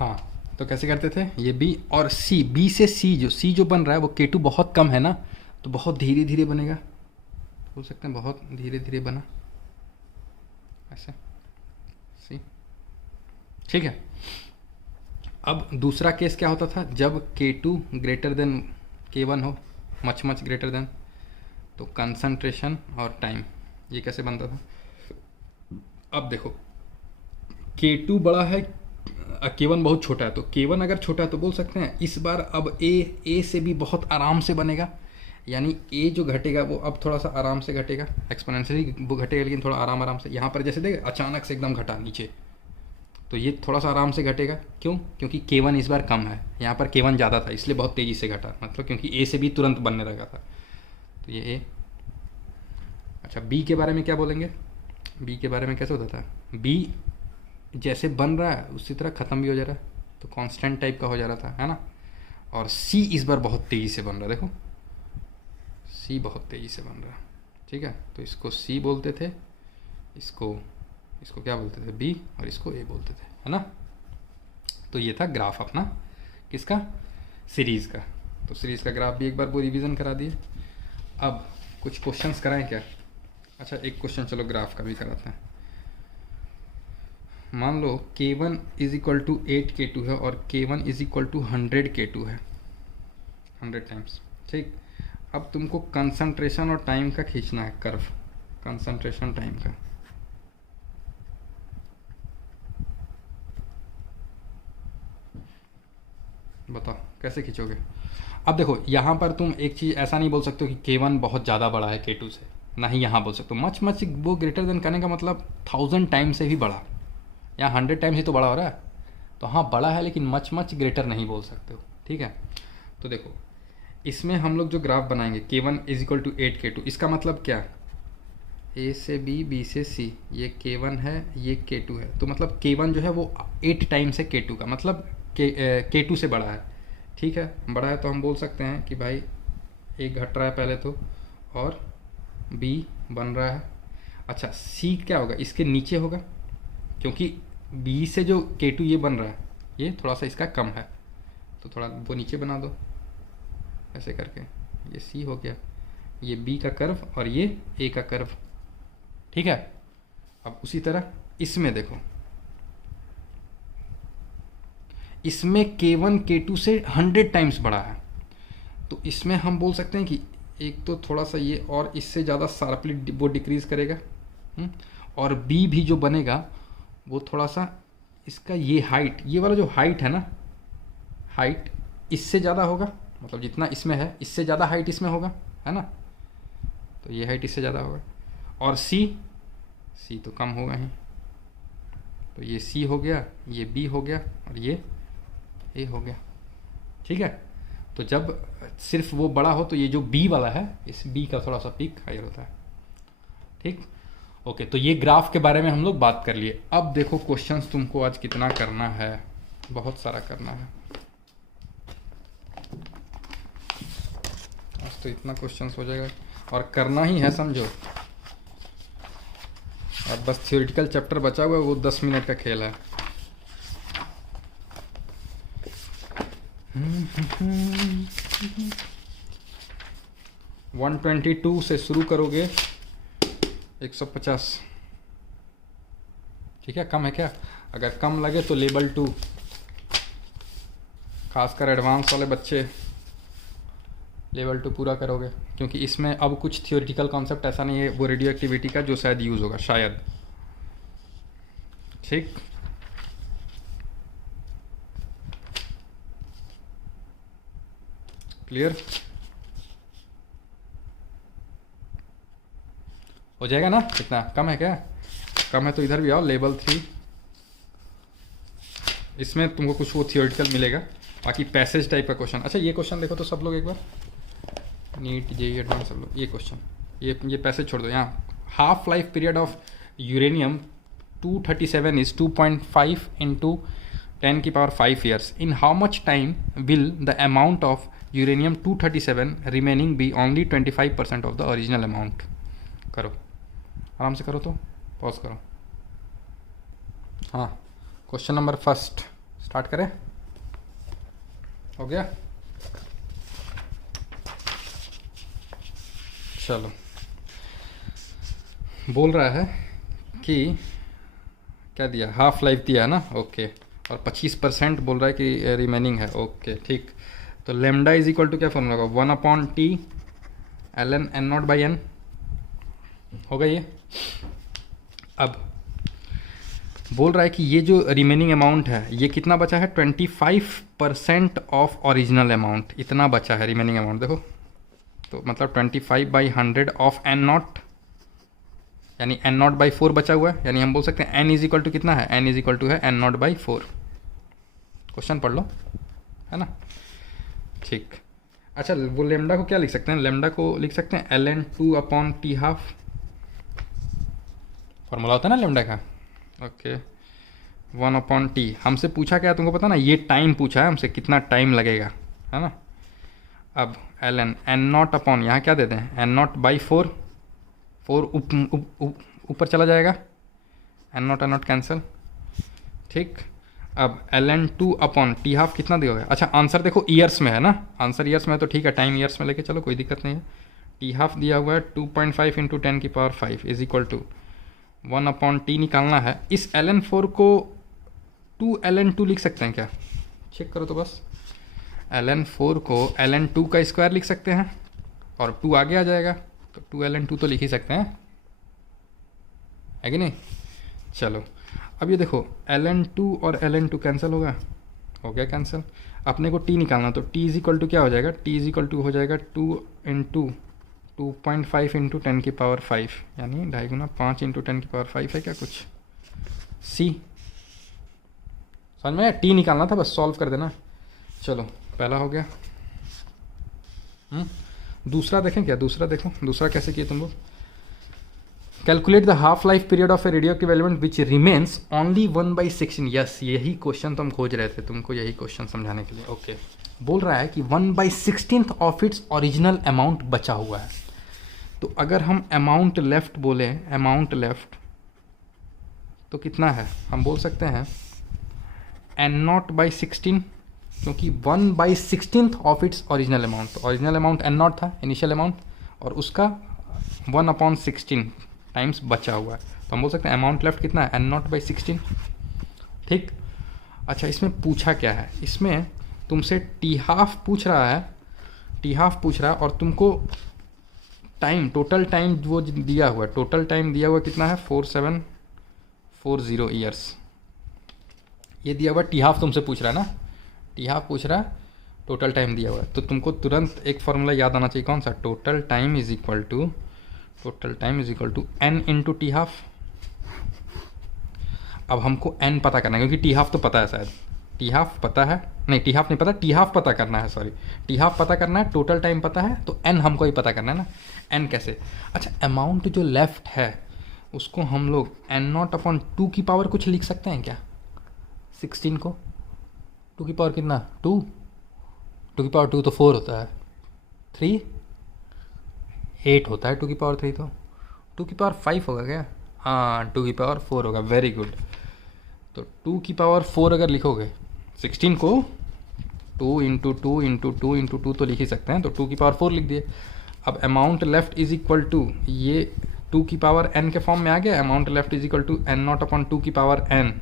हाँ, तो कैसे करते थे, ये बी और सी, बी से सी जो बन रहा है वो K2 बहुत कम है ना, तो बहुत धीरे धीरे बनेगा, बोल सकते हैं बहुत धीरे धीरे बना, ऐसे सी। ठीक है। अब दूसरा केस क्या होता था, जब K2 ग्रेटर देन K1 हो, मच मच ग्रेटर देन, तो कंसंट्रेशन और टाइम, ये कैसे बनता था। अब देखो K2 बड़ा है, K1 बहुत छोटा है, तो K1 अगर छोटा है तो बोल सकते हैं इस बार अब ए से भी बहुत आराम से बनेगा, यानी ए जो घटेगा वो अब थोड़ा सा आराम से घटेगा, एक्सपोनेंशियली वो घटेगा लेकिन थोड़ा आराम आराम से। यहाँ पर जैसे देख अचानक से एकदम घटा नीचे, तो ये थोड़ा सा आराम से घटेगा, क्यों, क्योंकि K1 इस बार कम है, यहाँ पर K1 ज़्यादा था इसलिए बहुत तेज़ी से घटा, मतलब क्योंकि ए से भी तुरंत बनने लगा था, तो ये ए। अच्छा, बी के बारे में क्या बोलेंगे, बी के बारे में कैसे होता था, बी जैसे बन रहा है उसी तरह ख़त्म भी हो जा रहा है, तो कांस्टेंट टाइप का हो जा रहा था, है ना। और सी इस बार बहुत तेज़ी से बन रहा है, देखो सी बहुत तेज़ी से बन रहा है, ठीक है, तो इसको सी बोलते थे, इसको इसको क्या बोलते थे, बी, और इसको ए बोलते थे, है ना। तो ये था ग्राफ अपना, किसका, सीरीज़ का। तो सीरीज़ का ग्राफ भी एक बार वो रिवीजन करा दिए। अब कुछ क्वेश्चंस कराएं क्या। अच्छा, एक क्वेश्चन चलो ग्राफ का भी कराते हैं। मान लो K1 is equal to 8K2 है और K1 is equal to 100K2 है, 100 टाइम्स, ठीक। अब तुमको कंसंट्रेशन और टाइम का खींचना है कर्व, कंसंट्रेशन टाइम का। बताओ कैसे खींचोगे। अब देखो यहाँ पर तुम एक चीज़ ऐसा नहीं बोल सकते हो कि K1 बहुत ज़्यादा बड़ा है K2 से, ना ही यहाँ बोल सकते हो मच मच वो ग्रेटर देन करने का मतलब 1000 टाइम से भी बड़ा, यहाँ 100 टाइम्स ही तो बड़ा हो रहा है, तो हाँ बड़ा है लेकिन मच मच ग्रेटर नहीं बोल सकते हो, ठीक है। तो देखो इसमें हम लोग जो ग्राफ बनाएंगे K1 is equal to 8K2, इसका मतलब क्या, ए से बी, बी से सी, ये K1 है, ये K2 है, तो मतलब K1 जो है वो 8 टाइम्स है K2 का, मतलब K2 से बड़ा है, ठीक है। बड़ा है तो हम बोल सकते हैं कि भाई एक घट रहा है पहले तो, और बी बन रहा है। अच्छा, सी क्या होगा, इसके नीचे होगा, क्योंकि बी से जो K2 ये बन रहा है ये थोड़ा सा इसका कम है, तो थोड़ा वो नीचे बना दो ऐसे करके, ये सी हो गया, ये बी का कर्व और ये ए का कर्व, ठीक है। अब उसी तरह इसमें देखो, इसमें K1 K2 से 100 टाइम्स बड़ा है, तो इसमें हम बोल सकते हैं कि एक तो थोड़ा सा ये और इससे ज़्यादा शार्पली वो डिक्रीज़ करेगा, और बी भी जो बनेगा वो थोड़ा सा इसका ये हाइट, ये वाला जो हाइट है ना, हाइट इससे ज़्यादा होगा, मतलब जितना इसमें है इससे ज़्यादा हाइट इसमें होगा, है ना, तो ये हाइट इससे ज़्यादा होगा। और सी तो कम होगा ही, तो ये सी हो गया, ये बी हो गया और ये ए हो गया, ठीक है। तो जब सिर्फ वो बड़ा हो तो ये जो बी वाला है इस बी का थोड़ा सा पीक हायर होता है, ठीक। ओके, तो ये ग्राफ के बारे में हम लोग बात कर लिए। अब देखो क्वेश्चंस तुमको आज कितना करना है, बहुत सारा करना है आज, तो इतना क्वेश्चंस हो जाएगा और करना ही है, समझो। अब बस थ्योरेटिकल चैप्टर बचा हुआ है, वो 10 मिनट का खेल है। वन 122 से शुरू करोगे 150, ठीक है। कम है क्या, अगर कम लगे तो लेवल 2, खासकर एडवांस वाले बच्चे लेवल 2 पूरा करोगे, क्योंकि इसमें अब कुछ थियोरेटिकल कॉन्सेप्ट ऐसा नहीं है वो रेडियो एक्टिविटी का जो शायद यूज़ होगा, शायद, ठीक। क्लियर हो जाएगा ना, कितना कम है क्या, कम है तो इधर भी आओ, लेवल 3, इसमें तुमको कुछ वो थियोरेटिकल मिलेगा, बाकी पैसेज टाइप का क्वेश्चन। अच्छा, ये क्वेश्चन देखो तो सब लोग एक बार, नीट जेईई एडवांस सब लोग, ये क्वेश्चन, ये पैसेज छोड़ दो। यहाँ half life period of uranium 237 is 2.5 into 10⁵ years. In how much time will the amount of uranium 237 remaining be only 25% of the original amount? करो आराम से करो, तो पॉज करो। हाँ, क्वेश्चन नंबर फर्स्ट स्टार्ट करें? हो गया? चलो, बोल रहा है कि क्या दिया, हाफ लाइफ दिया है ना, ओके, और 25% बोल रहा है कि रिमेनिंग है, ओके ठीक। तो लेमडा इज इक्वल टू क्या फॉर्मूला होगा, 1/t ln n0/n होगा ये। अब बोल रहा है कि ये जो रिमेनिंग अमाउंट है ये कितना बचा है, 25% ऑफ ओरिजिनल अमाउंट, इतना बचा है रिमेनिंग अमाउंट। देखो तो मतलब 25/100 ऑफ n0, यानी n0/4 बचा हुआ है, यानी हम बोल सकते हैं n इज इक्वल टू कितना है, n इज इक्वल टू है n0/4। क्वेश्चन पढ़ लो, है ना, ठीक। अच्छा, वो लेमडा को क्या लिख सकते हैं, लेमडा को लिख सकते हैं ln2/t12, फॉर्मूला होता है ना लेमडा का, ओके। 1/t हमसे पूछा क्या है तुमको पता ना, ये टाइम पूछा है हमसे, कितना टाइम लगेगा, है ना। अब ln n0 यहाँ क्या देते हैं, n0/4, 4 ऊपर चला जाएगा, n0 कैंसिल, ठीक। अब ln2/t12 कितना दिया, अच्छा आंसर देखो ईयर्स में है ना, आंसर ईयर्स में है तो ठीक है, टाइम ईयर्स में लेके चलो, कोई दिक्कत नहीं है। t12 दिया हुआ है 2.5 × 10⁵ इज इक्वल टू 1/t निकालना है। इस ln4 को 2 ln2 लिख सकते हैं क्या, चेक करो तो बस। ln4 को ln2 का स्क्वायर लिख सकते हैं और 2 आगे आ जाएगा, तो 2 ln2 तो लिख ही सकते हैं, है कि नहीं। चलो अब ये देखो ln2 और ln2 कैंसिल होगा, हो गया कैंसिल। अपने को t निकालना, तो t इज इक्वल टू क्या हो जाएगा, t इज इक्वल टू हो जाएगा 2 × 2.5 × 10⁵, यानी 2.5 गुना 5 × 10⁵ है क्या कुछ, c समझ में, t निकालना था बस, सॉल्व कर देना। चलो पहला हो गया। दूसरा देखें क्या, दूसरा देखो, दूसरा कैसे किए तुम लोग। Calculate the half life period of A radio active element which remains only 1/16। Yes, यही क्वेश्चन तो हम खोज रहे थे, तुमको यही क्वेश्चन समझाने के लिए, ओके। बोल रहा है कि 1/16 ऑफ इट्स ओरिजिनल अमाउंट बचा हुआ है। तो अगर हम अमाउंट लेफ्ट बोले, अमाउंट लेफ्ट तो कितना है, हम बोल सकते हैं n0/16, क्योंकि 1/16 ऑफ इट्स ओरिजिनल अमाउंट, तो ओरिजिनल अमाउंट n0 था, इनिशियल अमाउंट, और उसका 1/16 टाइम्स बचा हुआ है, तो हम बोल सकते हैं अमाउंट लेफ्ट कितना है, n0/16, ठीक। अच्छा, इसमें पूछा क्या है, इसमें तुमसे t12 पूछ रहा है, t12 पूछ रहा है, और तुमको टाइम, टोटल टाइम वो दिया हुआ है, टोटल टाइम दिया हुआ कितना है, 4740 ईयर्स, ये दिया हुआ t12 तुमसे पूछ रहा है ना, t12 पूछ रहा है, टोटल टाइम दिया हुआ है। तो तुमको तुरंत एक फॉर्मूला याद आना चाहिए, कौन सा, total time is equal to n × t12। अब हमको n पता करना है, क्योंकि t12 तो पता है शायद, t12 पता है, नहीं t12 नहीं पता, t12 पता करना है, सॉरी, t12 पता करना है, टोटल टाइम पता है, तो n हमको ही पता करना है ना, n कैसे। अच्छा, अमाउंट जो लेफ्ट है उसको हम लोग n0/2 की पावर कुछ लिख सकते हैं क्या, 16 को 2 की पावर कितना, 2 की पावर 2 तो 4 होता है, 3 8 होता है, 2 की पावर 3 तो 2 की पावर 5 होगा क्या, हाँ 2 की पावर 4 होगा, वेरी गुड। तो 2 की पावर 4 अगर लिखोगे, 16 को 2 × 2 × 2 × 2 तो लिख ही सकते हैं, तो 2 की पावर 4 लिख दिए। अब amount left is equal to, ये 2 की पावर n के फॉर्म में आ गया, amount left is equal to n0/2 की पावर n।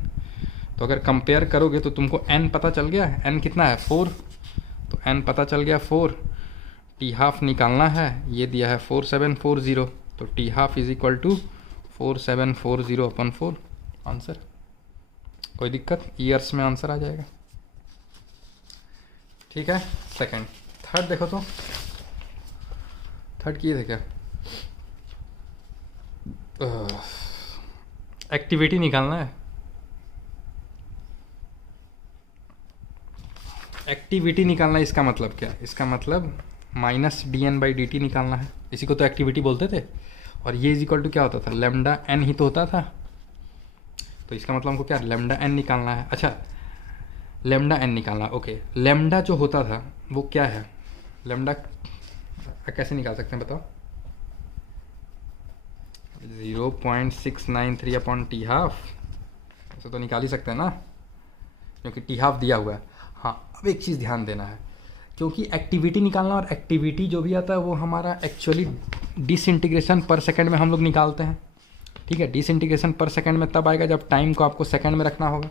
तो अगर कंपेयर करोगे तो तुमको n पता चल गया, n कितना है 4, तो n पता चल गया 4, t12 निकालना है, ये दिया है 4740, तो t12 is equal to 4740/4, answer. कोई दिक्कत, ईयर्स में आंसर आ जाएगा, ठीक है। सेकंड, थर्ड देखो तो, थर्ड किए थे क्या, एक्टिविटी निकालना है, एक्टिविटी निकालना, इसका मतलब क्या, इसका मतलब -dn/dt निकालना है, इसी को तो एक्टिविटी बोलते थे, और ये इज इक्वल टू क्या होता था, लेमडा n ही तो होता था, तो इसका मतलब हमको क्या, लेमडा n निकालना है। अच्छा, लेमडा n निकालना, ओके। लेमडा जो होता था वो क्या है, लेमडा कैसे निकाल सकते हैं बताओ, 0.693/t12, ऐसे तो निकाल ही सकते हैं ना, क्योंकि टी हाफ दिया हुआ है। हाँ, अब एक चीज़ ध्यान देना है, क्योंकि एक्टिविटी निकालना, और एक्टिविटी जो भी आता है वो हमारा एक्चुअली डिसइंटीग्रेशन पर सेकंड में हम लोग निकालते हैं, ठीक है। डिसइंटीग्रेशन पर सेकंड में तब आएगा जब टाइम को आपको सेकंड में रखना होगा,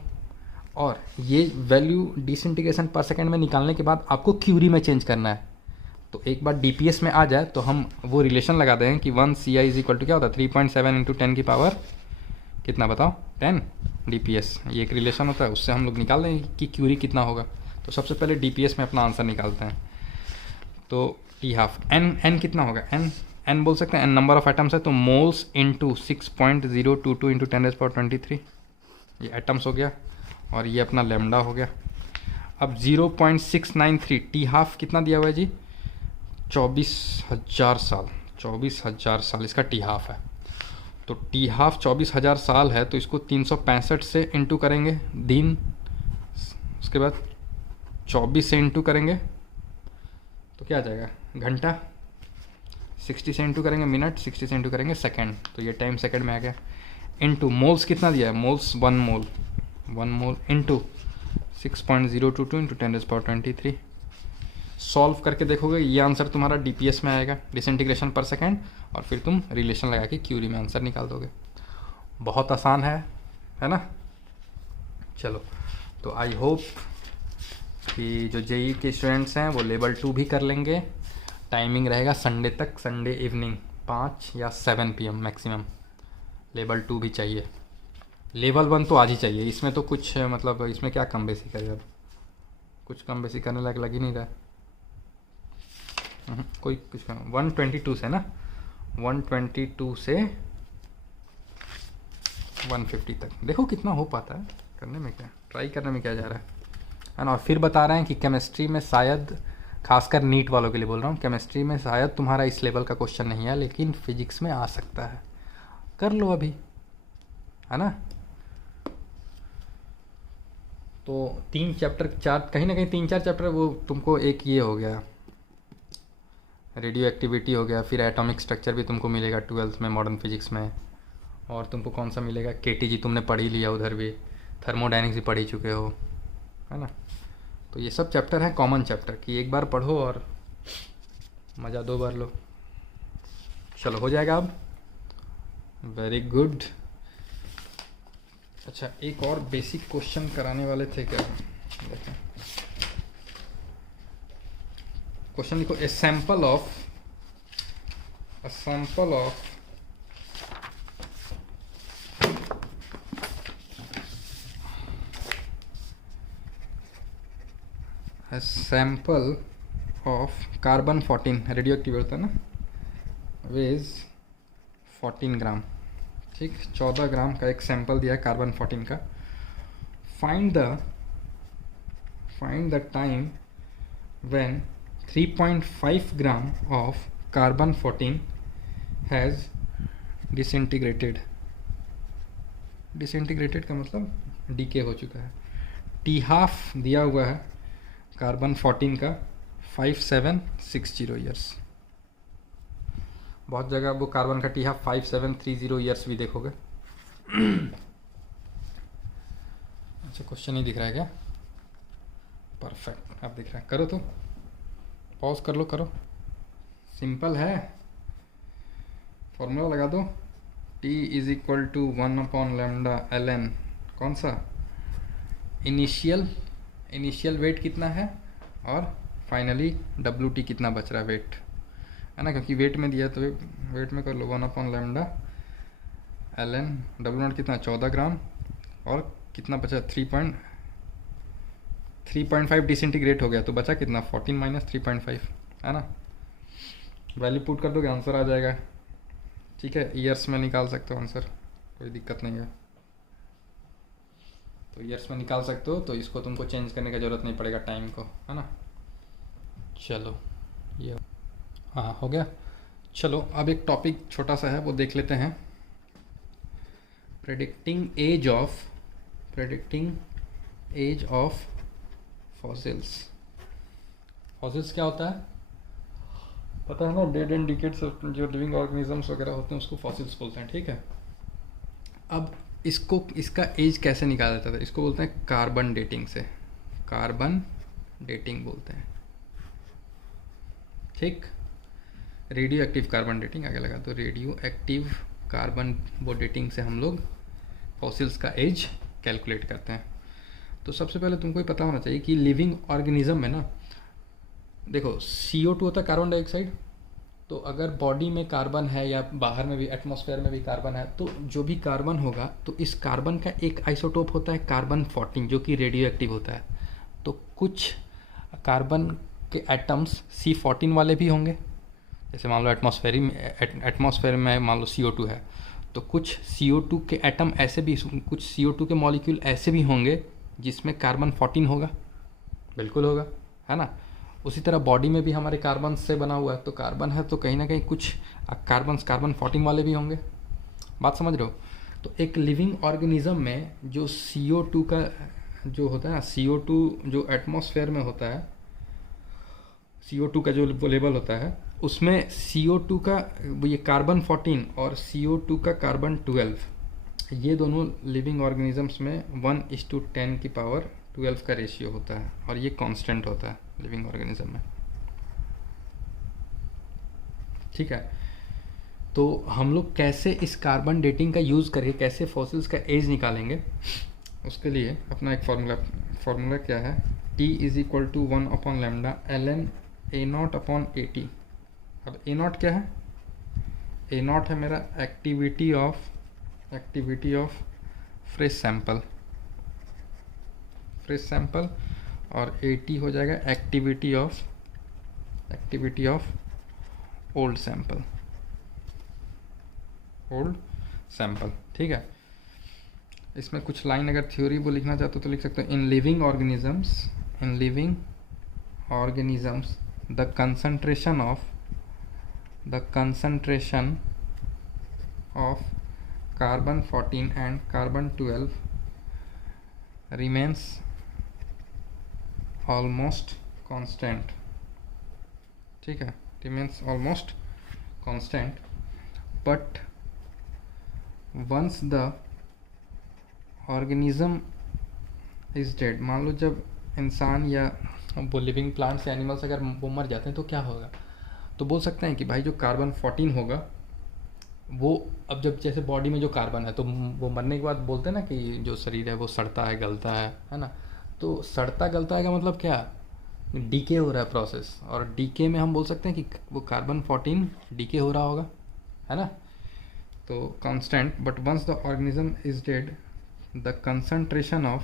और ये वैल्यू डिसइंटीग्रेशन पर सेकंड में निकालने के बाद आपको क्यूरी में चेंज करना है। तो एक बार डीपीएस में आ जाए तो हम वो रिलेशन लगा दें कि 1 CI इज इक्वल टू क्या होता है 3.7 इंटू 10 की पावर कितना बताओ 10 डीपीएस, ये एक रिलेशन होता है, उससे हम लोग निकाल देंगे कि क्यूरी कितना होगा। तो सबसे पहले डीपीएस में अपना आंसर निकालते हैं। तो टी हाफ एन कितना होगा, एन बोल सकते हैं, एन नंबर ऑफ एटम्स है, तो मोल्स इंटू 6.022 इंटू 10⁻23 ये एटम्स हो गया, और ये अपना लेमडा हो गया। अब 0.693 टी हाफ कितना दिया हुआ है जी, 24,000 साल, 24,000 साल इसका टी हाफ है। तो टी हाफ 24,000 साल है, तो इसको 365 से इंटू करेंगे दिन, उसके बाद 24 से इंटू करेंगे तो क्या आ जाएगा घंटा, 60 से इंटू करेंगे मिनट, 60 से इंटू करेंगे सेकंड, तो ये टाइम सेकंड में आ गया। इंटू मोल्स कितना दिया है, moles 1 mole into 6.022 into 10⁻23। Solve करके देखोगे ये आंसर तुम्हारा डीपीएस में आएगा, डिसइंटीग्रेशन पर सेकंड, और फिर तुम रिलेशन लगा के क्यूरी में आंसर निकाल दोगे। बहुत आसान है ना। चलो, तो आई होप कि जो जेई के स्टूडेंट्स हैं वो लेवल 2 भी कर लेंगे। टाइमिंग रहेगा संडे तक, संडे इवनिंग 5 या 7 PM मैक्सिमम। लेवल 2 भी चाहिए, लेवल 1 तो आज ही चाहिए। इसमें तो कुछ मतलब इसमें क्या कम बेसी करे, अब कुछ कम बेसी करने लायक लग ही नहीं रहा है। कोई कुछ 122 से ना, 122 से 150 तक देखो कितना हो पाता है, करने में क्या, ट्राई करने में क्या जा रहा है ना। और फिर बता रहे हैं कि केमिस्ट्री में शायद, खासकर नीट वालों के लिए बोल रहा हूँ, केमिस्ट्री में शायद तुम्हारा इस लेवल का क्वेश्चन नहीं है, लेकिन फिजिक्स में आ सकता है, कर लो अभी, है ना। तो 3 चैप्टर, 4 कहीं ना कहीं 3-4 चैप्टर वो तुमको, एक ये हो गया रेडियो एक्टिविटी हो गया, फिर एटॉमिक स्ट्रक्चर भी तुमको मिलेगा 12th में मॉडर्न फिजिक्स में, और तुमको कौन सा मिलेगा, केटीजी तुमने पढ़ ही लिया, उधर भी थर्मोडायनिक्स भी पढ़ ही चुके हो, है ना। तो ये सब चैप्टर हैं कॉमन चैप्टर कि एक बार पढ़ो और मज़ा 2 बार लो। चलो हो जाएगा अब, वेरी गुड। अच्छा, एक और बेसिक क्वेश्चन कराने वाले थे क्या, देखें क्वेश्चन लिखो, a sample of a sample of carbon 14 radio active होता है ना, वेज 14 ग्राम, ठीक, 14 ग्राम का एक सैंपल दिया है कार्बन 14 का। Find the time when 3.5 gram of carbon 14 has disintegrated का मतलब डीके हो चुका है। टी हाफ दिया हुआ है कार्बन 14 का 5760 ईयर्स। बहुत जगह वो कार्बन का टी हाफ 5730 ईयर्स भी देखोगे। अच्छा, क्वेश्चन नहीं दिख रहा है क्या, परफेक्ट, अब दिख रहा है, करो तो पॉज कर लो, करो, सिंपल है, फॉर्मूला लगा दो, T इज इक्वल टू 1/λ कौन सा, इनिशियल वेट कितना है, और फाइनली WT कितना बच रहा है वेट, है ना, क्योंकि वेट में दिया तो वेट में कर लो 1/λ W0 कितना 14 ग्राम, और कितना बचा 3.5 डिसइंटीग्रेट हो गया, तो बचा कितना 14 - 3.5, है ना। वैल्यू पुट कर दोगे आंसर आ जाएगा, ठीक है। ईयर्स में निकाल सकते हो आंसर, कोई दिक्कत नहीं है, तो ईयर्स में निकाल सकते हो, तो इसको तुमको चेंज करने का ज़रूरत नहीं पड़ेगा टाइम को, है ना। चलो ये हाँ हो गया। चलो अब एक टॉपिक छोटा सा है वो देख लेते हैं, प्रेडिक्टिंग एज ऑफ फॉसिल्स क्या होता है पता है ना, डेड एंड डिकेड्स जो लिविंग ऑर्गेनिजम्स वगैरह होते हैं उसको फॉसिल्स बोलते हैं, ठीक है। अब इसको इसका एज कैसे निकाला जाता था, इसको बोलते हैं कार्बन डेटिंग से, कार्बन डेटिंग बोलते हैं। ठीक, रेडियो एक्टिव कार्बन डेटिंग आगे लगा, तो रेडियो एक्टिव कार्बन वो डेटिंग से हम लोग फॉसिल्स का एज कैलकुलेट करते हैं। तो सबसे पहले तुमको ये पता होना चाहिए कि लिविंग ऑर्गेनिज्म में ना, देखो CO2 होता है कार्बन डाइऑक्साइड, तो अगर बॉडी में कार्बन है या बाहर में भी एटमॉस्फेयर में भी कार्बन है, तो जो भी कार्बन होगा तो इस कार्बन का एक आइसोटोप होता है कार्बन 14 जो कि रेडियो एक्टिव होता है। तो कुछ कार्बन के एटम्स C14 वाले भी होंगे, जैसे मान लो एटमॉस्फेयर में मान लो CO2 है, तो कुछ CO2 के एटम ऐसे भी, कुछ CO2 के मॉलिक्यूल ऐसे भी होंगे जिसमें कार्बन 14 होगा, बिल्कुल होगा, है ना। उसी तरह बॉडी में भी हमारे कार्बन से बना हुआ है, तो कार्बन है तो कहीं ना कहीं कुछ कार्बन 14 वाले भी होंगे, बात समझ रहे हो। तो एक लिविंग ऑर्गेनिज्म में जो CO2 का जो होता है ना, CO2 जो एटमॉस्फेयर में होता है, CO2 का जो लेवल होता है उसमें CO2 का ये कार्बन 14 और CO2 का कार्बन 12, ये दोनों लिविंग ऑर्गेनिजम्स में 1:10 की पावर 12 का रेशियो होता है, और ये कांस्टेंट होता है लिविंग ऑर्गेनिज्म में। ठीक है, तो हम लोग कैसे इस कार्बन डेटिंग का यूज़ करके कैसे फॉसिल्स का एज निकालेंगे, उसके लिए अपना एक फार्मूला क्या है, T = 1/λ ln A0/AT। अब A0 क्या है, A0 है मेरा एक्टिविटी ऑफ फ्रेश सैंपल, और AT हो जाएगा एक्टिविटी ऑफ ओल्ड सैंपल। ठीक है, इसमें कुछ लाइन अगर थ्योरी वो लिखना चाहते हो तो लिख सकते हो, in living organisms the concentration of carbon 14 and carbon 12 remains almost constant। ठीक है, remains almost constant, but once the organism is dead, मान लो जब इंसान या वो लिविंग प्लांट्स या एनिमल्स अगर वो मर जाते हैं तो क्या होगा, तो बोल सकते हैं कि भाई जो कार्बन 14 होगा वो, अब जब जैसे बॉडी में जो कार्बन है तो वो मरने के बाद बोलते हैं ना कि जो शरीर है वो सड़ता है, गलता है ना। तो सड़ता गलता है का मतलब क्या, डीके हो रहा है प्रोसेस, और डीके में हम बोल सकते हैं कि वो कार्बन 14 डीके हो रहा होगा, है ना। तो constant, but once the organism is dead the concentration of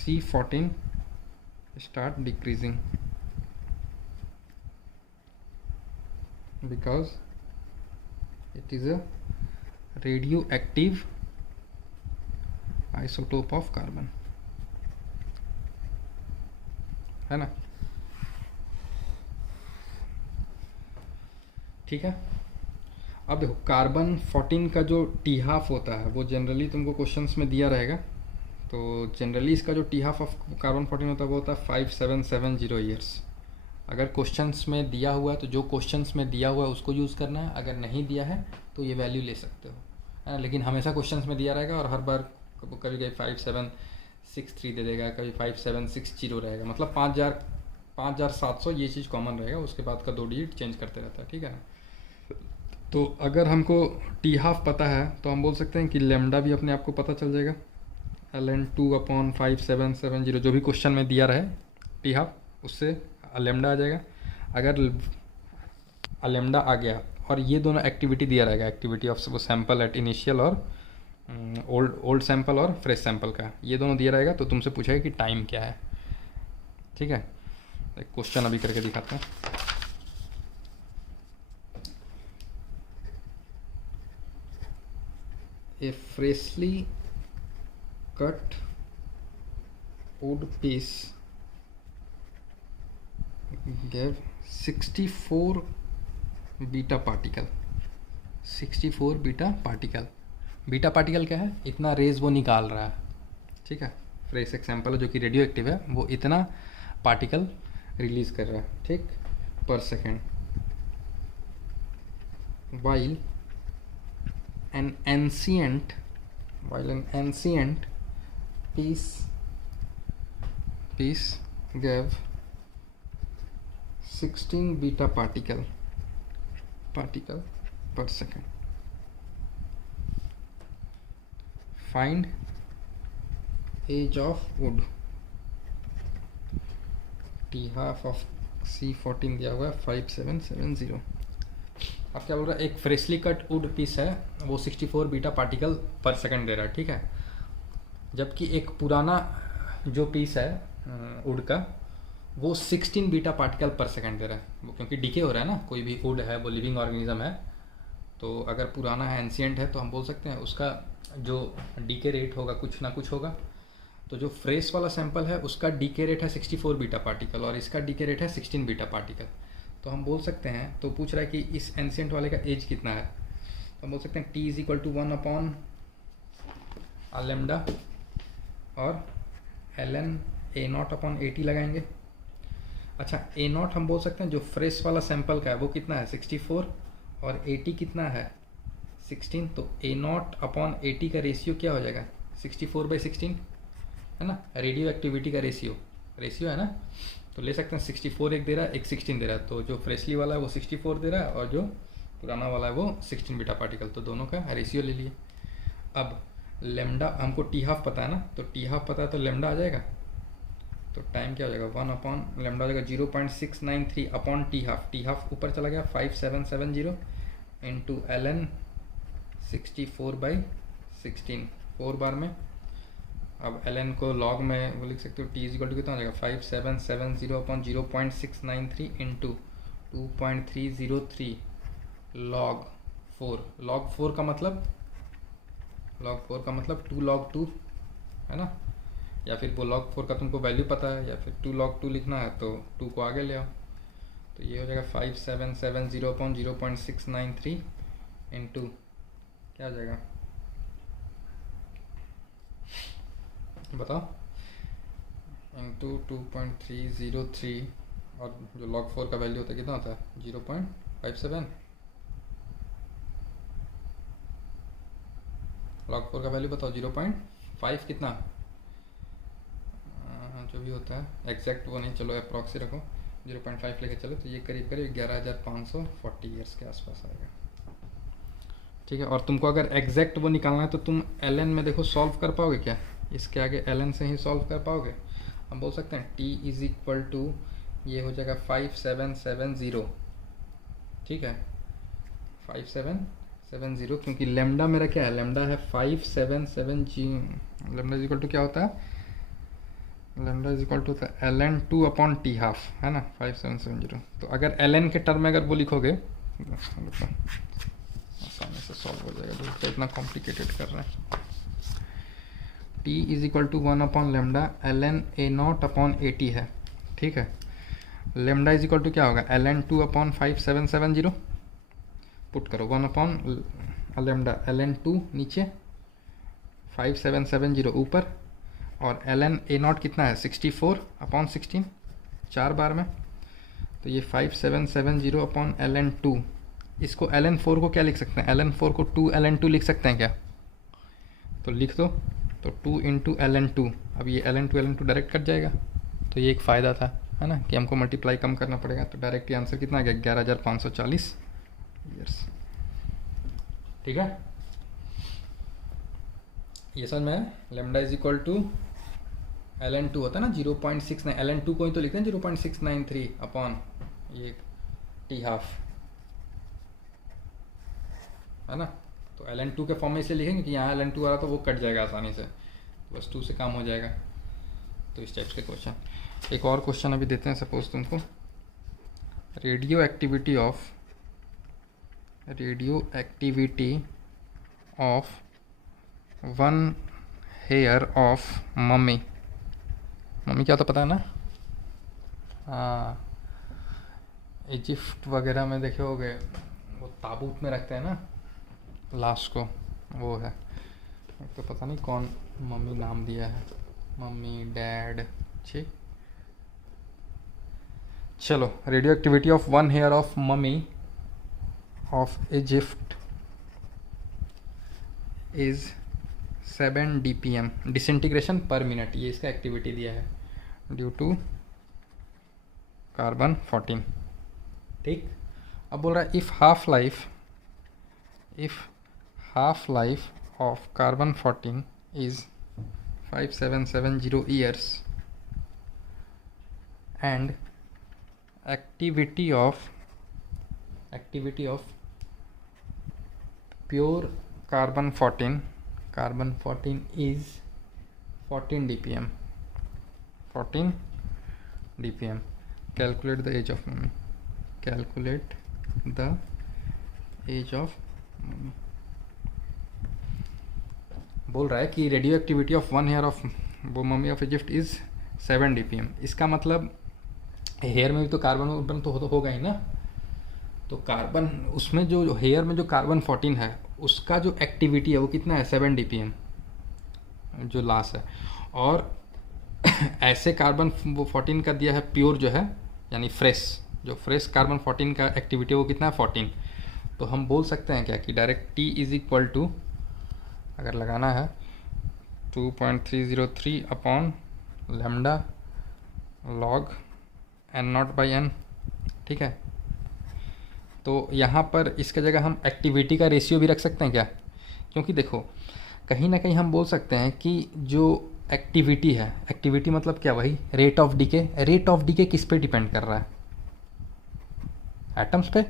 C14 start decreasing because it is a radioactive isotope of carbon, है ना। ठीक है, अब देखो कार्बन 14 का जो T½ होता है वो जनरली तुमको क्वेश्चंस में दिया रहेगा, तो जनरली इसका जो T½ ऑफ कार्बन 14 होता है वो होता है 5770 ईयर्स। अगर क्वेश्चंस में दिया हुआ है तो जो क्वेश्चंस में दिया हुआ है उसको यूज़ करना है, अगर नहीं दिया है तो ये वैल्यू ले सकते हो, है ना। लेकिन हमेशा क्वेश्चंस में दिया रहेगा, और हर बार कभी कभी 5763 दे देगा, कभी 5760 रहेगा, मतलब 5700 ये चीज़ कॉमन रहेगा, उसके बाद का 2 डिजिट चेंज करते रहता है, ठीक है ना। तो अगर हमको T½ पता है तो हम बोल सकते हैं कि लेमडा भी अपने आप को पता चल जाएगा, ln 2/5770 जो भी क्वेश्चन में दिया रहे T½ उससे लेमडा आ जाएगा। अगर लेमडा आ गया और ये दोनों एक्टिविटी दिया रहेगा, एक्टिविटी ऑफ वो सैंपल एट इनिशियल और ओल्ड सैंपल और फ्रेश सैंपल का, ये दोनों दिया रहेगा, तो तुमसे पूछेगा कि टाइम क्या है। ठीक है, एक क्वेश्चन अभी करके दिखाते हैं। A freshly cut wood piece gave 64 beta particle. 64 beta particle, beta particle क्या है, इतना रेज वो निकाल रहा है। ठीक है, फ्रेश एग्जाम्पल जो कि रेडियो एक्टिव है, वो इतना पार्टिकल रिलीज कर रहा है, ठीक, पर second. while an ancient piece gave 16 beta particle per second. Find age of wood. T half of C14 दिया हुआ है 5770. अब क्या बोल रहा है, एक फ्रेशली कट वुड पीस है वो 64 बीटा पार्टिकल पर सेकंड दे रहा है, ठीक है। जबकि एक पुराना जो पीस है वुड का वो 16 बीटा पार्टिकल पर सेकंड दे रहा है, वो क्योंकि डिके हो रहा है ना, कोई भी वुड है वो लिविंग ऑर्गेनिज्म है, तो अगर पुराना है एंशिएंट है तो हम बोल सकते हैं उसका जो डीके रेट होगा कुछ ना कुछ होगा। तो जो फ्रेश वाला सैंपल है उसका डीके रेट है 64 बीटा पार्टिकल और इसका डीके रेट है 16 बीटा पार्टिकल। तो हम बोल सकते हैं, तो पूछ रहा है कि इस एंशिएंट वाले का एज कितना है, तो हम बोल सकते हैं T is equal to 1 upon lambda और ln A0 अपॉन 80 लगाएंगे। अच्छा A0 हम बोल सकते हैं जो फ्रेश वाला सैंपल का है वो कितना है 64 और 80 कितना है 16, तो A0 अपॉन 80 का रेशियो क्या हो जाएगा 64/16 है ना, रेडियो एक्टिविटी का रेशियो है ना। तो ले सकते हैं 64 एक दे रहा है, एक 16 दे रहा है, तो जो फ्रेशली वाला है वो 64 दे रहा है और जो पुराना वाला है वो 16 बीटा पार्टिकल, तो दोनों का रेशियो ले लिए। अब लेमडा हमको टी हाफ पता है ना, तो टी हाफ पता है तो लेमडा आ जाएगा, तो टाइम क्या हो जाएगा 1 अपॉन लेमडा हो जाएगा 0.693 अपॉन टी हाफ ऊपर चला गया 5770 इंटू ln 64/16 4 बार में। अब ln को log में वो लिख सकते हो, t इज इक्वल टू कितना हो जाएगा 5770 अपॉन 0.693 इंटू 2.303 log 4 का मतलब 2 log 2 है ना, या फिर वो log 4 का तुमको वैल्यू पता है या फिर 2 log 2 लिखना है तो 2 को आगे ले आओ, तो ये हो जाएगा 5770 अपॉन 0.693 इंटू क्या आ जाएगा बताओ, इंटू 2.303 और जो log 4 का वैल्यू होता है कितना होता है 0.57, log 4 का वैल्यू बताओ 0.5 कितना जो भी होता है एग्जैक्ट वो नहीं, चलो अप्रॉक्स रखो 0.5 लेके चलो, तो ये करीब 11,540 ईयर्स के आसपास आएगा, ठीक है। और तुमको अगर एग्जैक्ट वो निकालना है तो तुम ln में देखो सॉल्व कर पाओगे क्या, इसके आगे ln से ही सॉल्व कर पाओगे। हम बोल सकते हैं t इज इक्वल टू ये हो जाएगा 5770, ठीक है 5770, क्योंकि लेमडा मेरा क्या है, लेमडा है 577 लेमडा इज इक्वल टू क्या होता है, लेमडा इज इक्वल टू होता है ln 2 अपॉन टी हाफ है ना 5770। तो अगर ln के टर्म में अगर वो लिखोगे आसानी से सॉल्व हो जाएगा, तो इतना कॉम्प्लिकेटेड कर रहे हैं। t is equal to 1 upon lambda ln A0 upon 80 है, ठीक है। लेमडा इज इक्वल टू क्या होगा ln 2 अपॉन 5770, पुट करो 1 अपॉन लेमडा ln 2 नीचे 5770 ऊपर और ln A0 कितना है 64 अपॉन 16 4 बार में, तो ये 5770 अपॉन ln 2, इसको ln 4 को क्या लिख सकते हैं, ln 4 को 2 ln 2 लिख सकते हैं क्या, तो लिख दो, तो 2 इंटू ln 2, अब ये ln 2 डायरेक्ट कट जाएगा, तो ये एक फ़ायदा था है ना कि हमको मल्टीप्लाई कम करना पड़ेगा, तो डायरेक्ट आंसर कितना आ गया 11,540 ईयर्स, ठीक है। ये समझ में lambda is equal to ln 2 होता है ना 0.69, ln 2 को ही तो लिखते हैं 0.693 अपॉन ये टी हाफ है ना, तो ln 2 के फॉर्म में इसे लिखेंगे कि यहाँ ln 2 आ रहा तो वो कट जाएगा आसानी से, बस 2 से काम हो जाएगा। तो इस टाइप्स के क्वेश्चन, एक और क्वेश्चन अभी देते हैं, सपोज तुमको radioactivity of 1 hair of mummy क्या होता पता है ना, हाँ इजिप्ट वगैरह में देखे होगे वो ताबूत में रखते हैं ना लाश को, वो है, तो पता नहीं कौन मम्मी नाम दिया है, मम्मी डैड, ठीक। चलो radioactivity of 1 hair of mummy of Egypt is 7 dpm disintegration पर मिनट, ये इसका एक्टिविटी दिया है ड्यू टू कार्बन 14। ठीक, अब बोल रहा है if half life of carbon 14 is 5770 years and activity of pure carbon 14 is 14 dpm. Calculate the age of mummy. बोल रहा है कि radioactivity of 1 hair of mummy of Egypt is 7 dpm। इसका मतलब हेयर में भी तो कार्बन तो होगा ही ना, तो कार्बन उसमें जो हेयर में जो कार्बन 14 है उसका जो एक्टिविटी है वो कितना है 7 dpm जो लास्ट है, और ऐसे कार्बन वो 14 का दिया है प्योर जो है यानी फ्रेश कार्बन 14 का एक्टिविटी वो कितना है 14। तो हम बोल सकते हैं क्या कि direct T is equal to, अगर लगाना है 2.303 अपॉन लैम्डा लॉग n0/n। ठीक है, तो यहाँ पर इसके जगह हम एक्टिविटी का रेशियो भी रख सकते हैं क्या, क्योंकि देखो कहीं ना कहीं हम बोल सकते हैं कि जो एक्टिविटी है, एक्टिविटी मतलब क्या, वही रेट ऑफ डीके किस पे डिपेंड कर रहा है, एटम्स पे,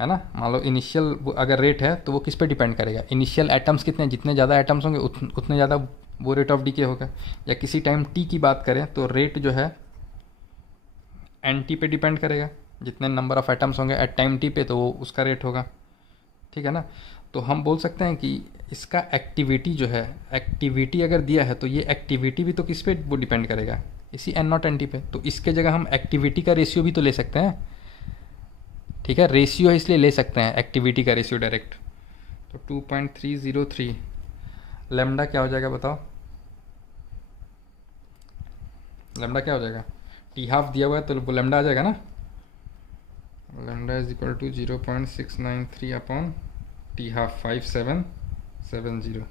है ना। मान लो इनिशियल अगर रेट है तो वो किस पे डिपेंड करेगा, इनिशियल एटम्स कितने, जितने ज़्यादा एटम्स होंगे उतने ज़्यादा वो रेट ऑफ डीके होगा। या किसी टाइम टी की बात करें तो रेट जो है एन टी पे डिपेंड करेगा, जितने नंबर ऑफ एटम्स होंगे एट टाइम टी पे तो वो उसका रेट होगा। ठीक है ना, तो हम बोल सकते हैं कि इसका एक्टिविटी जो है, एक्टिविटी अगर दिया है तो ये एक्टिविटी भी तो किस पे वो डिपेंड करेगा, इसी n0 पे। तो इसके जगह हम एक्टिविटी का रेशियो भी तो ले सकते हैं। ठीक है, रेशियो है इसलिए ले सकते हैं एक्टिविटी का रेशियो डायरेक्ट। तो 2.303 लैम्डा क्या हो जाएगा बताओ, लैम्डा क्या हो जाएगा, टी हाफ दिया हुआ है तो लैम्डा आ जाएगा ना, lambda is equal to 0.693 upon T half 5770।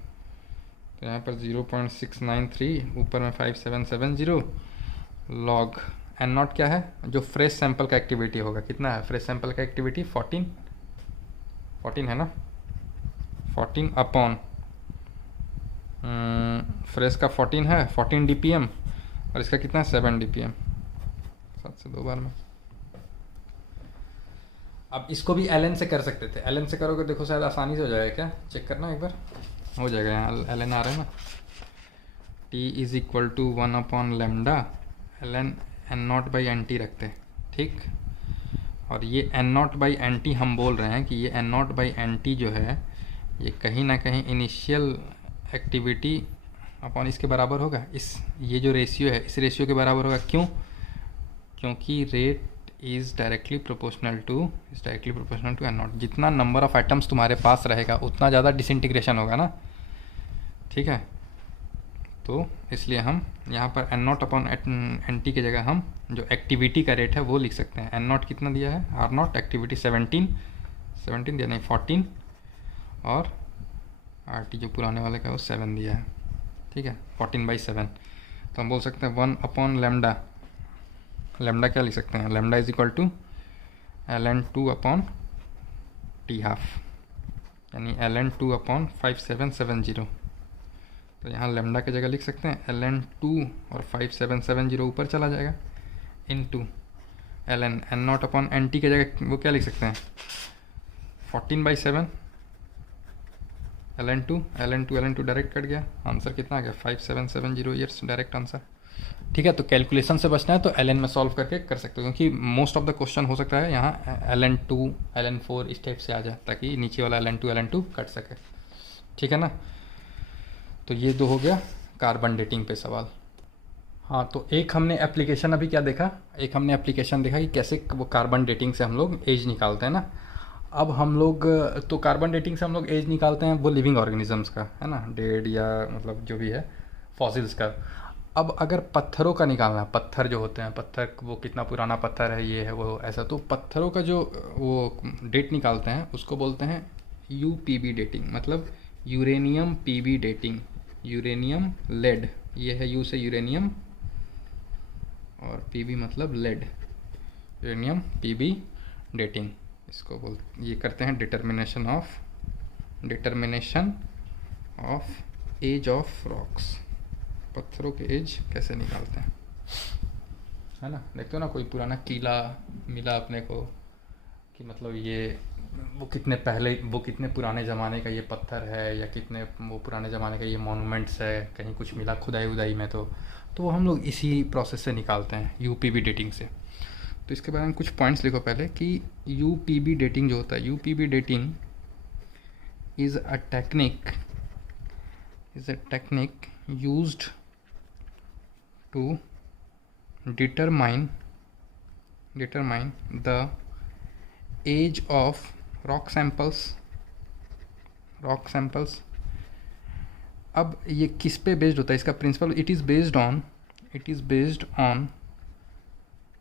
तो यहाँ पर 0.693 ऊपर में 5770 लॉग n0 क्या है, जो फ्रेश सैंपल का एक्टिविटी होगा, कितना है फ्रेश सैंपल का एक्टिविटी 14 है ना, 14 अपॉन फ्रेश का 14 है 14 dpm और इसका कितना है 7 dpm, 7 से 2 बार में। अब इसको भी ln से कर सकते थे, ln से करोगे देखो शायद आसानी से हो जाएगा, क्या चेक करना एक बार, हो जाएगा। यहाँ ln आ रहा है ना, t is equal to 1 upon lambda ln n0/nt रखते हैं। ठीक, और ये n0/nt हम बोल रहे हैं कि ये n0/nt जो है ये कहीं ना कहीं इनिशियल एक्टिविटी अपॉन इसके बराबर होगा, इस ये जो रेशियो है इस रेशियो के बराबर होगा। क्यों, क्योंकि rate is directly proportional to n0। जितना नंबर ऑफ एटम्स तुम्हारे पास रहेगा उतना ज़्यादा डिसइंटीग्रेशन होगा ना। ठीक है, तो इसलिए हम यहाँ पर n0/nt की जगह हम जो एक्टिविटी का रेट है वो लिख सकते हैं। n0 कितना दिया है, r0 एक्टिविटी 17 दिया नहीं 14, और rt जो पुराने वाले का वो 7 दिया है। ठीक है, 14/7। तो हम बोल सकते हैं 1 अपॉन लेमडा, लेमडा क्या लिख सकते हैं, lambda is equal to ln2 upon T half, यानी ln2 अपॉन 5770। तो यहाँ लेमडा की जगह लिख सकते हैं ln2 और 5770 ऊपर चला जाएगा into ln n0 upon nt की जगह वो क्या लिख सकते हैं 14/7 ln2 डायरेक्ट कट गया, आंसर कितना आ गया 5770 ईयर्स, डायरेक्ट आंसर। ठीक है, तो कैलकुलेशन से बचना है तो ln में सॉल्व करके कर सकते हो, क्योंकि मोस्ट ऑफ द क्वेश्चन हो सकता है यहाँ ln2 ln4 इस टाइप से आ जाए, ताकि नीचे वाला ln2 कट सके। ठीक है ना, तो ये दो हो गया कार्बन डेटिंग पे सवाल। हाँ, तो एक हमने एप्लीकेशन अभी क्या देखा, एक हमने एप्लीकेशन देखा कि कैसे वो कार्बन डेटिंग से हम लोग एज निकालते हैं ना। अब हम लोग तो कार्बन डेटिंग से हम लोग एज निकालते हैं वो लिविंग ऑर्गेनिजम्स का, है ना, डेड या मतलब जो भी है फॉसिल्स का। अब अगर पत्थरों का निकालना है, पत्थर जो होते हैं, पत्थर वो कितना पुराना पत्थर है, ये है वो ऐसा, तो पत्थरों का जो वो डेट निकालते हैं उसको बोलते हैं यूपीबी डेटिंग, मतलब uranium PB dating, uranium lead, ये है यू से यूरेनियम और पीबी मतलब लेड, यूरेनियम पीबी डेटिंग इसको बोल, ये करते हैं determination of age of rocks, पत्थरों के एज कैसे निकालते हैं, है ना। देखते हो ना, कोई पुराना किला मिला अपने को कि मतलब ये वो कितने पहले, वो कितने पुराने ज़माने का ये पत्थर है, या कितने वो पुराने ज़माने का ये मॉन्यूमेंट्स है, कहीं कुछ मिला खुदाई उदाई में, तो वो हम लोग इसी प्रोसेस से निकालते हैं यूपीबी डेटिंग से। तो इसके बारे में कुछ पॉइंट्स लिखो पहले कि यूपीबी डेटिंग जो होता है, UPB dating is a technique used to determine the age of rock samples। अब ये किस पे बेस्ड होता है इसका principle, it is based on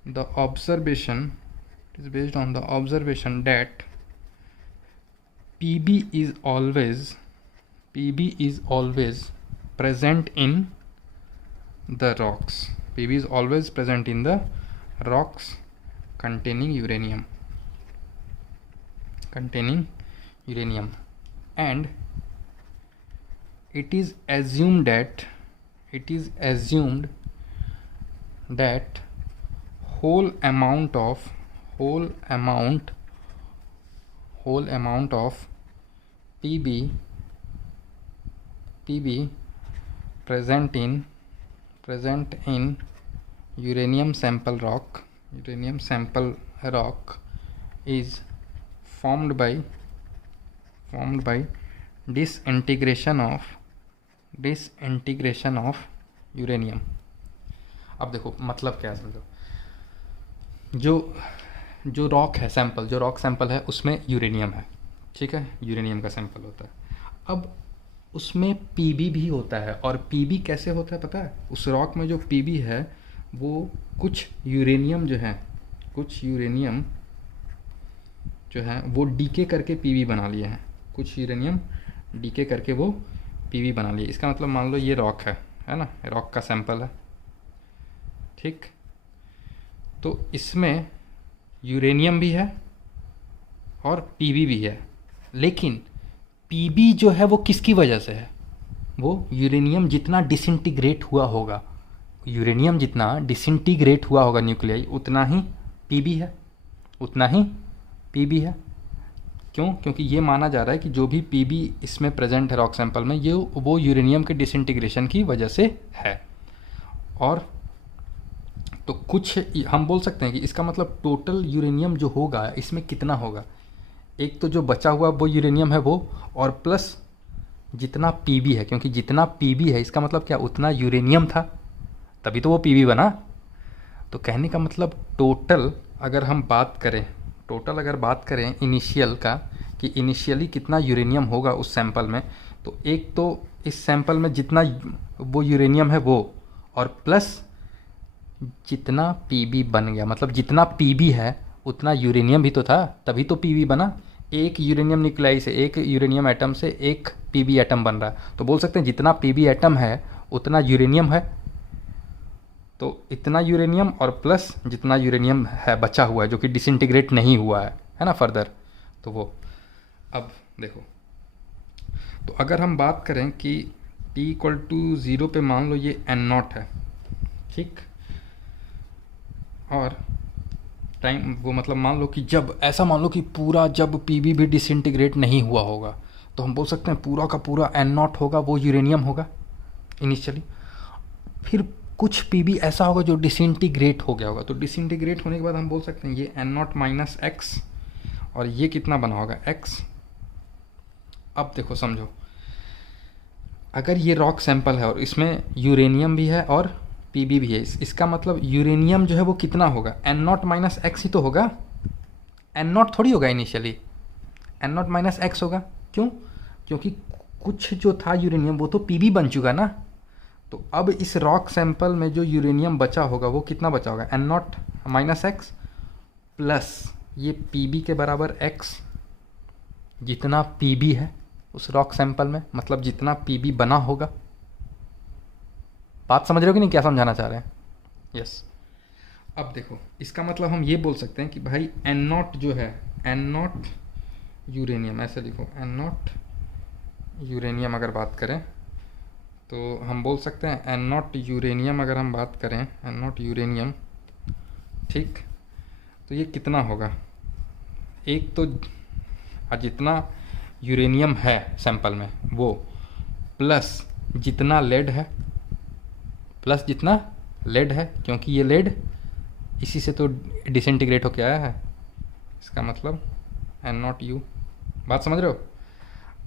the observation that PB is always present in the rocks, PB is always present in the rocks containing uranium, and it is assumed that whole amount of PB present in uranium sample rock is formed by disintegration of uranium। अब देखो मतलब क्या है समझो, जो rock sample है उसमें uranium है, ठीक है, यूरेनियम का सैंपल होता है। अब उसमें पीबी भी होता है, और पीबी कैसे होता है पता है, उस रॉक में जो पीबी है वो कुछ यूरेनियम जो है वो डीके करके पीबी बना लिए हैं, कुछ यूरेनियम डीके करके वो पीबी बना लिए। इसका मतलब मान लो ये रॉक है ना, रॉक का सैंपल है, ठीक, तो इसमें यूरेनियम भी है और पीबी भी है, लेकिन पीबी जो है वो किसकी वजह से है, वो यूरेनियम जितना डिसइंटीग्रेट हुआ होगा न्यूक्लियाई, उतना ही पीबी है। क्यों? क्योंकि ये माना जा रहा है कि जो भी पीबी इसमें प्रेजेंट है रॉक सैंपल में, ये वो यूरेनियम के डिसइंटीग्रेशन की वजह से है। और तो कुछ हम बोल सकते हैं कि इसका मतलब टोटल यूरेनियम जो होगा इसमें कितना होगा, एक तो जो बचा हुआ वो यूरेनियम है वो, और प्लस जितना पीबी है, क्योंकि जितना पीबी है इसका मतलब क्या, उतना यूरेनियम था तभी तो वो पीबी बना। तो कहने का मतलब टोटल अगर बात करें इनिशियल का, कि इनिशियली कितना यूरेनियम होगा उस सैंपल में, तो एक तो इस सैंपल में जितना वो यूरेनियम है वो, और प्लस जितना पीबी बन गया, मतलब जितना पीबी है उतना यूरेनियम भी तो था, तभी तो पीबी बना। एक यूरेनियम न्यूक्लियाई से, एक यूरेनियम एटम से एक पीबी एटम बन रहा है, तो बोल सकते हैं जितना पीबी एटम है उतना यूरेनियम है। तो इतना यूरेनियम और प्लस जितना यूरेनियम है बचा हुआ है जो कि डिसइंटीग्रेट नहीं हुआ है ना फर्दर, तो वो। अब देखो, तो अगर हम बात करें कि T=0 पे मान लो ये N0 है, ठीक, और टाइम वो मतलब मान लो कि जब ऐसा मान लो कि पूरा जब पीबी भी डिसइंटीग्रेट नहीं हुआ होगा, तो हम बोल सकते हैं पूरा का पूरा N0 होगा, वो यूरेनियम होगा इनिशियली। फिर कुछ पीबी ऐसा होगा जो डिसइंटीग्रेट हो गया होगा, तो डिसइंटीग्रेट होने के बाद हम बोल सकते हैं ये N0 - X, और ये कितना बना होगा X। अब देखो समझो, अगर ये रॉक सैंपल है और इसमें यूरेनियम भी है और पीबी भी है, इसका मतलब यूरेनियम जो है वो कितना होगा, N0 - X ही तो होगा, N0 थोड़ी होगा इनिशियली, N0 - X होगा। क्यों? क्योंकि कुछ जो था यूरेनियम वो तो पीबी बन चुका ना, तो अब इस रॉक सैंपल में जो यूरेनियम बचा होगा वो कितना बचा होगा, N nought minus X plus ये पी बी के बराबर एक्स, जितना पी बी है उस रॉक सैंपल में, मतलब जितना पी बी बना होगा। बात समझ रहे हो कि नहीं, क्या समझाना चाह रहे हैं? यस। अब देखो इसका मतलब हम ये बोल सकते हैं कि भाई एन नॉट जो है, एन नॉट यूरेनियम, ऐसे लिखो एन नॉट यूरेनियम अगर बात करें तो हम बोल सकते हैं एन नॉट यूरेनियम, अगर हम बात करें एन नॉट यूरेनियम, ठीक, तो ये कितना होगा, एक तो जितना यूरेनियम है सैंपल में वो, प्लस जितना लेड है, प्लस जितना लेड है, क्योंकि ये लेड इसी से तो डिसइंटीग्रेट होके आया है, इसका मतलब एन नॉट यू। बात समझ रहे हो?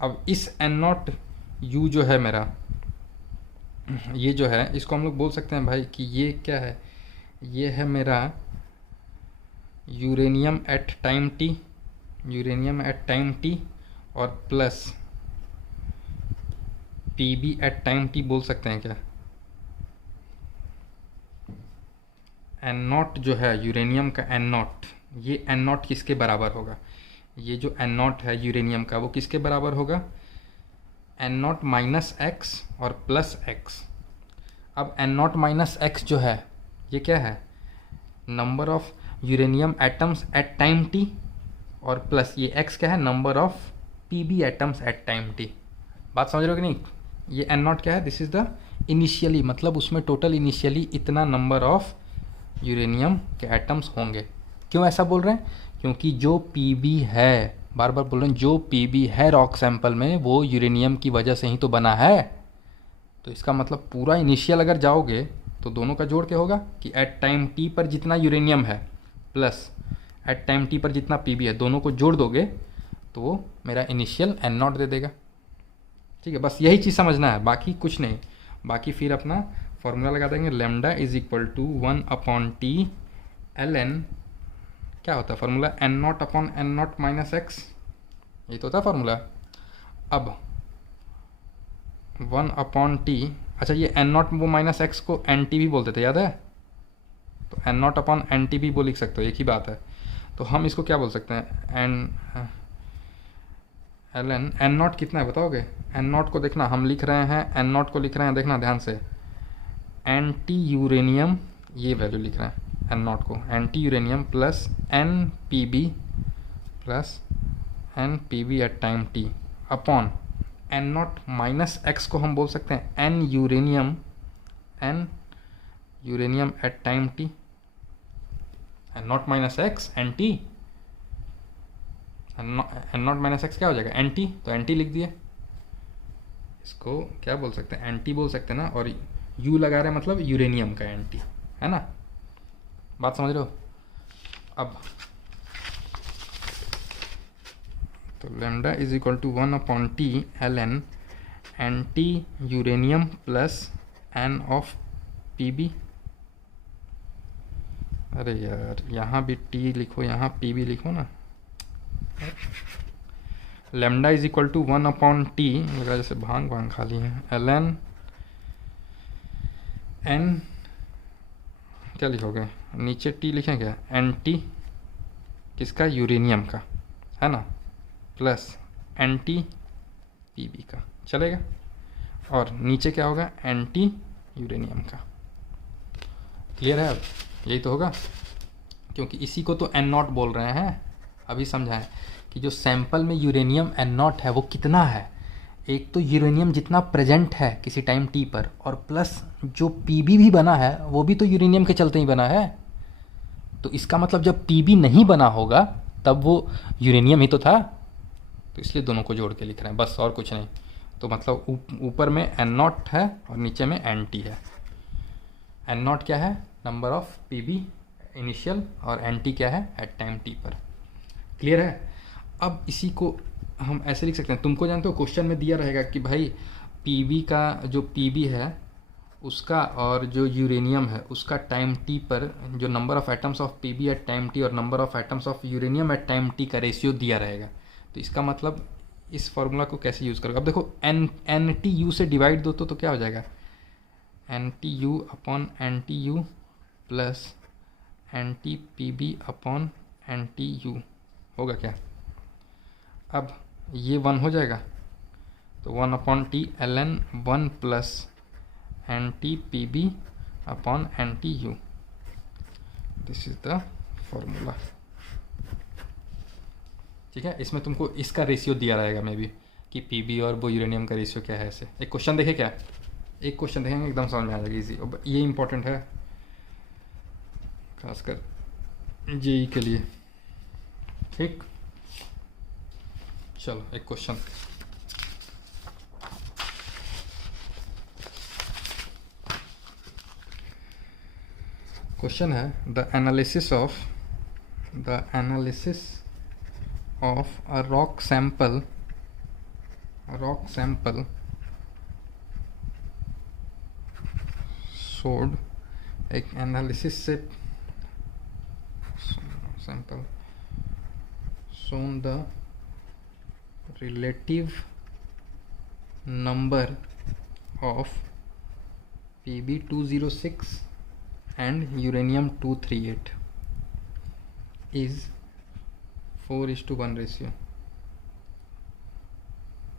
अब इस एन नॉट यू जो है मेरा, ये जो है इसको हम लोग बोल सकते हैं भाई कि ये क्या है, ये है मेरा uranium at time T, uranium at time T, और plus P B at time T बोल सकते हैं क्या। एन नॉट जो है यूरेनियम का एन नॉट, ये एन नॉट किसके बराबर होगा, ये जो एन नॉट है यूरेनियम का वो किसके बराबर होगा, एन नॉट माइनस एक्स और प्लस एक्स। अब एन नॉट माइनस एक्स जो है ये क्या है, number of uranium atoms at time T, और प्लस ये एक्स क्या है, number of P B atoms at time T. बात समझ रहे हो कि नहीं? ये एन नॉट क्या है, दिस इज़ द इनिशियली, मतलब उसमें टोटल इनिशियली इतना नंबर ऑफ यूरेनियम के एटम्स होंगे। क्यों ऐसा बोल रहे हैं, क्योंकि जो पी बी है, बार बार बोल रहे हैं, जो पी बी है रॉक सैंपल में वो यूरेनियम की वजह से ही तो बना है। तो इसका मतलब पूरा इनिशियल अगर जाओगे तो दोनों का जोड़ क्या होगा कि एट टाइम टी पर जितना यूरेनियम है प्लस एट टाइम टी पर जितना पी बी है, दोनों को जोड़ दोगे तो वो मेरा इनिशियल एन नॉट दे देगा। ठीक है, बस यही चीज़ समझना है, बाकी कुछ नहीं। बाकी फिर अपना फॉर्मूला लगा देंगे, lambda is equal to 1/t L N, क्या होता है formula, N nought upon N nought minus X, यही तो होता है फार्मूला। अब 1/t, अच्छा ये एन नॉट वो माइनस एक्स को एन टी भी बोलते थे, याद है? तो N nought upon N T भी बोल लिख सकते हो, एक ही बात है। तो हम इसको क्या बोल सकते हैं, N L N, N nought कितना है बताओगे? एन नॉट को देखना, हम लिख रहे हैं एन नॉट को लिख रहे हैं, देखना ध्यान से, एंटी यूरेनियम, ये वैल्यू लिख रहे हैं एन नॉट को, NT uranium plus N P B plus N P B at time T upon N nought minus X को हम बोल सकते हैं N uranium at time T, N nought minus X N T, N nought minus X क्या हो जाएगा, N T, तो N T लिख दिए। इसको क्या बोल सकते हैं, एन टी बोल सकते हैं ना, और यू लगा रहे हैं मतलब यूरेनियम का एन टी, है ना? बात समझ रहे हो? अब तो lambda is equal to 1/t L N NT uranium plus N of P B, अरे यार यहाँ भी टी लिखो, यहाँ पी बी लिखो ना। Lambda is equal to 1/t, लगा जैसे भांग भांग खाली है, एल एन एन, क्या लिखोगे, नीचे टी लिखें क्या, एन टी किसका, यूरेनियम का, है ना, plus N T P B का, चलेगा? और नीचे क्या होगा, एंटी यूरेनियम का। क्लियर है? अब यही तो होगा, क्योंकि इसी को तो एन नॉट बोल रहे हैं। अभी समझाएं कि जो सैंपल में यूरेनियम एन नॉट है वो कितना है, एक तो यूरेनियम जितना प्रेजेंट है किसी टाइम टी पर, और प्लस जो पीबी भी बना है वो भी तो यूरेनियम के चलते ही बना है। तो इसका मतलब जब पीबी नहीं बना होगा तब वो यूरेनियम ही तो था। तो इसलिए दोनों को जोड़ के लिख रहे हैं, बस और कुछ नहीं। तो मतलब ऊपर में एन नॉट है और नीचे में एन टी है। एन नॉट क्या है, नंबर ऑफ पीबी इनिशियल, और एन टी क्या है, एट टाइम टी पर। क्लियर है? अब इसी को हम ऐसे लिख सकते हैं, तुमको जानते हो क्वेश्चन में दिया रहेगा कि भाई पीबी का जो पीबी है उसका और जो यूरेनियम है उसका टाइम टी पर जो number of atoms of PB at time T और number of atoms of uranium at time T का रेशियो दिया रहेगा। तो इसका मतलब इस फॉर्मूला को कैसे यूज़ करोगे? अब देखो एन टी यू से डिवाइड दो तो क्या हो जाएगा, N T U upon N T U plus N T P B upon N T U होगा क्या? अब ये 1 हो जाएगा तो 1 upon T L N 1 plus N T P B upon N T U. This is the formula. ठीक है, इसमें तुमको इसका रेशियो दिया रहेगा मे बी कि पी बी और वो यूरेनियम का रेशियो क्या है। ऐसे एक क्वेश्चन देखे क्या? एक क्वेश्चन देखेंगे एकदम समझ में आ जाएगा इजी। ये इंपॉर्टेंट है खासकर जेई के लिए। ठीक, चलो एक क्वेश्चन। क्वेश्चन है the analysis of a rock sample showed. एक एनालिसिस से sample shown the relative number of Pb206 and uranium-238 is 4:1 ratio.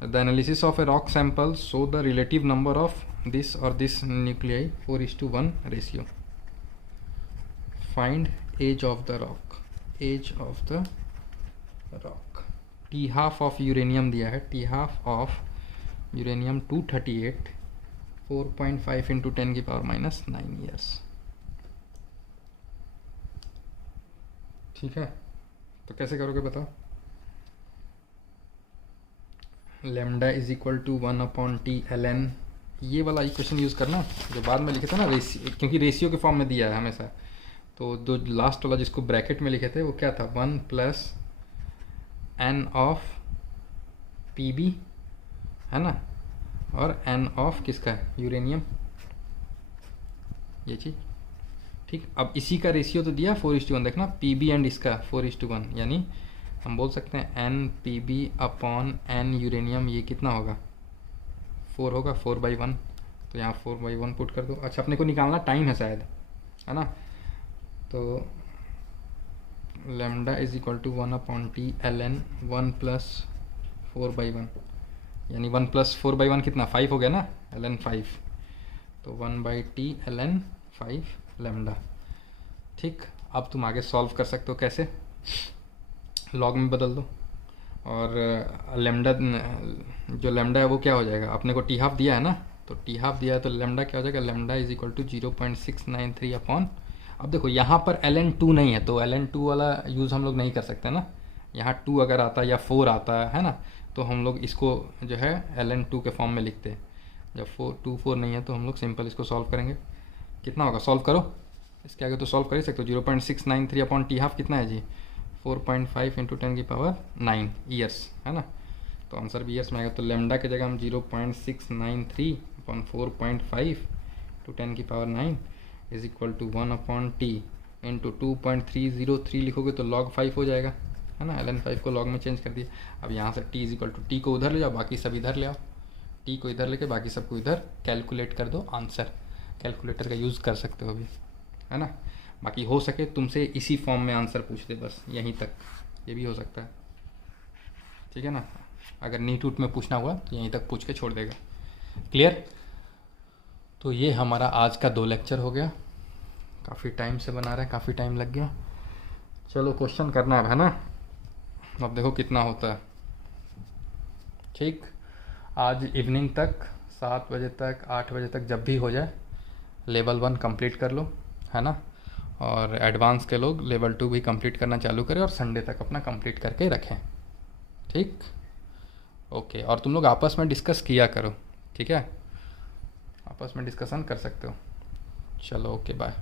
The analysis of a rock sample show the relative number of this or this nuclei 4:1 ratio. Find age of the rock. T half of uranium दिया है, T half of uranium 238 4.5 into 10 की power minus 9 years. ठीक है, तो कैसे करोगे बताओ? Lambda is equal to 1 upon T L N, ये वाला इक्वेशन यूज़ करना जो बाद में लिखे थे ना, रेशियो, क्योंकि रेशियो के फॉर्म में दिया है हमेशा। तो जो लास्ट वाला जिसको ब्रैकेट में लिखे थे वो क्या था? 1 plus N of P B है ना, और एन ऑफ किसका है? यूरेनियम, ये चीज़। ठीक, अब इसी का रेशियो तो दिया 4:1। देखना पी बी एंड इसका 4:1, यानी हम बोल सकते हैं N P B upon N uranium, ये कितना होगा? 4 होगा, 4/1। तो यहाँ 4/1 पुट कर दो। अच्छा, अपने को निकालना टाइम है शायद, है ना? तो lambda is equal to 1 upon T L N 1 plus 4/1, यानी 1 प्लस 4/1 कितना? 5 हो गया ना, एल एन 5। तो 1/t एल एन 5 लेमडा। ठीक, अब तुम आगे सॉल्व कर सकते हो। कैसे? लॉग में बदल दो और लेमडा, जो लेमडा है वो क्या हो जाएगा? अपने को टी हाफ दिया है ना, तो टी हाफ दिया है तो लेमडा क्या हो जाएगा? Lambda is equal to 0.693 upon, अब देखो यहाँ पर ln2 नहीं है तो ln2 वाला यूज़ हम लोग नहीं कर सकते ना। यहाँ 2 अगर आता है या 4 आता है ना, तो हम लोग इसको जो है ln2 के फॉर्म में लिखते हैं। जब 4 नहीं है तो हम लोग सिंपल इसको सॉल्व करेंगे। कितना होगा? सॉल्व करो, इसके आगे तो सॉल्व कर ही सकते हो। 0.693 अपॉन टी हाफ कितना है जी? 4.5 इंटू 10 की पावर 9 ईयर्स, है ना? तो आंसर भी ईयर्स में आएगा। तो लेमडा की जगह हम 0.693 अपॉन 4.5 टू 10 की power 9 is equal to 1 upon T into 2.303 लिखोगे तो log 5 हो जाएगा, है ना? ln 5 को log में चेंज कर दिया। अब यहाँ से t is equal to, T को उधर ले जाओ, बाकी सब इधर ले आओ। टी को इधर लेके बाकी सबको इधर कैलकुलेट कर दो। आंसर कैलकुलेटर का यूज़ कर सकते हो अभी, है ना? बाकी हो सके तुमसे इसी फॉर्म में आंसर पूछ दे, बस यहीं तक, ये भी हो सकता है। ठीक है ना? अगर नीट उट में पूछना हुआ तो यहीं तक पूछ के छोड़ देगा। क्लियर? तो ये हमारा आज का 2 लेक्चर हो गया। काफ़ी टाइम से बना रहे हैं, काफ़ी टाइम लग गया। चलो क्वेश्चन करना है ना, अब देखो कितना होता है। ठीक, आज इवनिंग तक 7 बजे तक 8 बजे तक जब भी हो जाए लेवल 1 कंप्लीट कर लो, है ना? और एडवांस के लोग लेवल 2 भी कंप्लीट करना चालू करें और संडे तक अपना कंप्लीट करके रखें। ठीक, ओके। और तुम लोग आपस में डिस्कस किया करो, ठीक है? आपस में डिस्कशन कर सकते हो। चलो ओके, बाय।